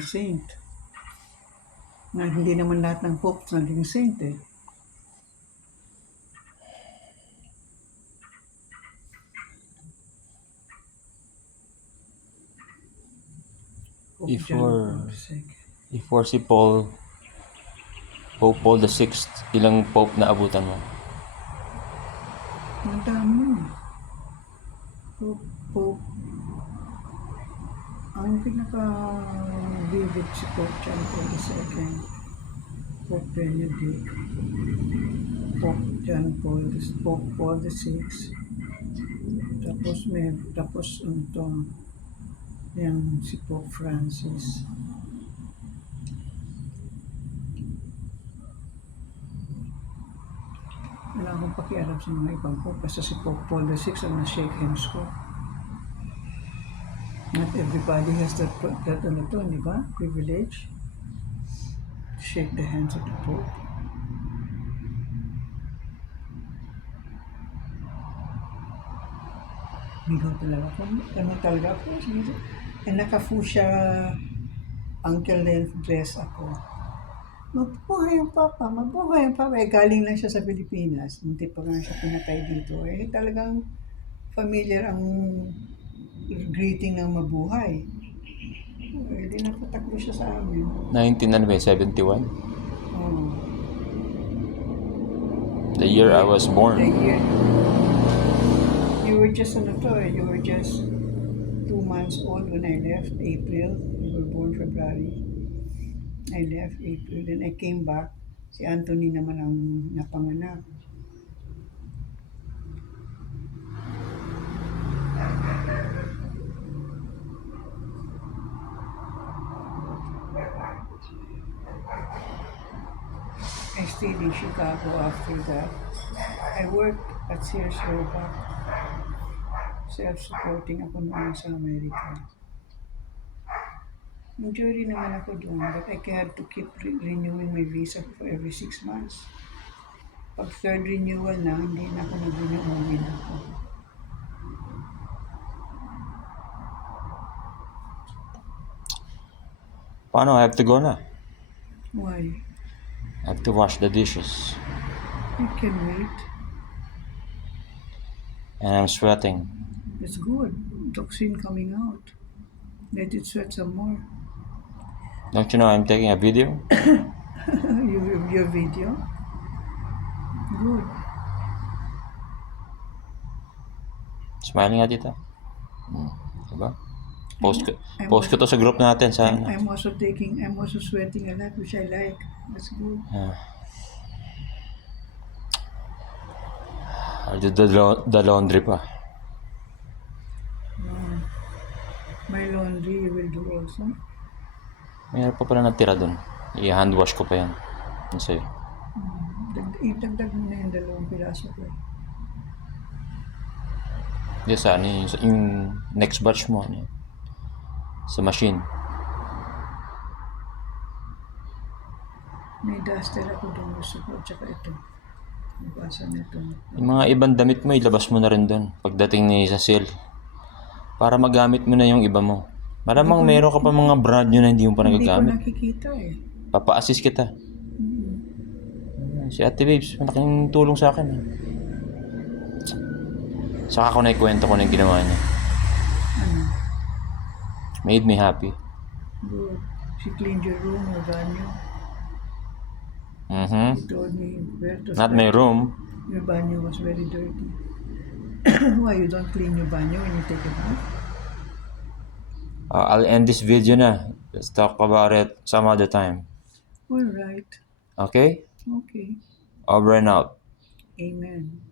saint. Na hindi naman lahat ng pope naging saint eh. Pope Before si Pope Paul VI, ilang pope na abutan mo? Ang dami. Pope. Ang pinaka-vivid si Pope John Paul II, Pope Benedict, Pope John Paul, Pope Paul VI, tapos yung si Pope Francis. Wala akong pakialam sa mga ibang Pope, basta si Pope Paul VI ang na-shake hands ko. Not everybody has that di ba? Privilege to shake the hands of the Pope. Migaw talaga ako. Ano talaga ako? Naka-fuchsia ankle-length dress ako. Mabuhay ang Papa, mabuhay ang Papa. Galing lang siya sa Pilipinas. Hindi pa nga siya pinatay dito. Talagang familiar ang greeting ng mabuhay. Di natatakbo siya sa amin. 1971? Oh. The year I was born. The year. You were just 2 months old when I left, April. You were born February. I left April. Then I came back. Si Anthony naman ang napanganak. I stayed in Chicago after that. I worked at Sears Roebuck. Self-supporting ako noon sa Amerika. Enjoy rin naman ako doon, but I had to keep renewing my visa for every 6 months. Pag third renewal na, hindi na ako nag-renew na ako. Paano? I have to go na. Why? I have to wash the dishes. You can wait. And I'm sweating. It's good. Toxin coming out. Let it sweat some more. Don't you know I'm taking a video? Your video? Good. Smiling nga dito. Diba? Post ko to sa group natin sa I'm also sweating a lot, which I like. That's good. I'll do the laundry pa. My laundry you will do also? Mayroon pa pala natira dun. I-hand wash ko pa yan. Ano sa'yo? Idagdag mo na yung 2 piraso ko. Yes, yung next batch mo. Sa machine. May duster ako doon gusto ko, tsaka ito. Nabasa na ito. Yung mga ibang damit mo, ilabas mo na rin doon pagdating ni Cecil. Para magamit mo na yung iba mo. Malamang meron ka pa mga brand nyo na hindi mo pa nagagamit. Hindi ko nakikita eh. Papa-assist kita. Si Ate Babes, malaking tulong sa akin. Saka ko na ikwento ko na yung ginawa niya. Made me happy. Good. She cleaned your room or banyo. She told me where to Not my room. Your banyo was very dirty. Why you don't clean your banyo when you take a bath? I'll end this video na. Let's talk about it some other time. All right. Okay? Okay. Over and out. Amen.